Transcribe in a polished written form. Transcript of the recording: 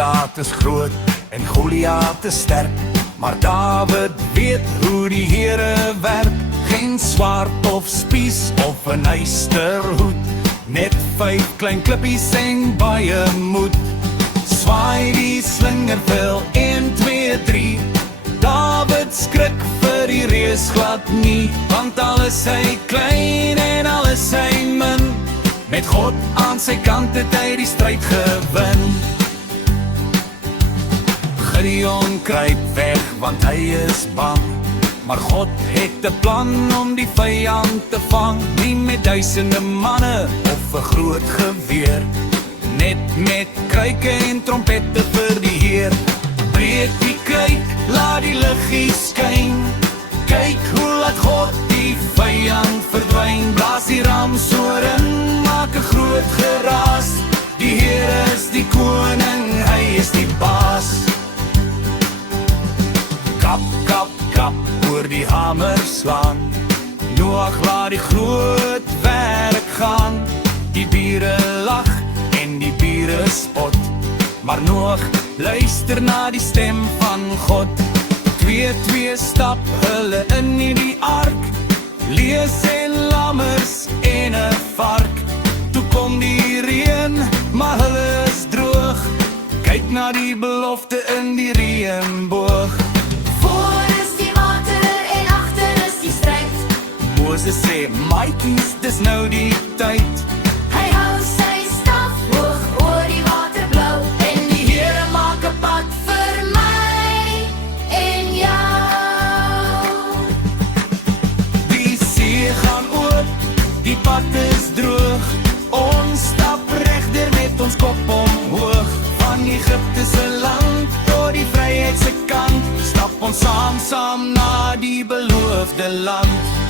Goliath is groot en Goliath is sterk, maar Dawid weet hoe die Here werk. Geen swaard of spies of 'n eysterhoed, net 5 klein klippies en baie moed. Swaai die slingervel 1, 2, 3. Dawid skrik vir die reus glad nie, want al is hy klein en al is hy min, met God aan sy kant het hy die stryd gewin. Gideon kruip weg want hy is bang, maar God het 'n plan om die vyand te vang. Nie met duisende manne of 'n groot geweer, net met kruike en trompette vir die Heer. Breek die kruik, laat die liggie skyn, kyk hoe laat God die vyand verdwyn. Blaas die ramshoring, maak 'n groot geraas, die Heer is die koning, hy is die baas. Kap, kap, kap, oor die hamer slaan, Noag laat die groot werk gaan. Die bure lag en die bure spot, maar Noag luister na die stem van God. 2 stap hulle in die ark, lees en lammers en 'n vark. Toe kom die reën, maar hulle is droog, kyk na die belofte in die reënboog. Voor is die water en agter is die stryd. Moses sê, maatjies, dis nou die tyd. Hy hou sy staf hoog oor die water blou, en die Here maak 'n pad vir my en jou. Die see gaan oop, die pad is droog, ons stap regter met ons kop omhoog. Van Egipte se land tot die vryheid se kant, stap ons saam na die beloofde land.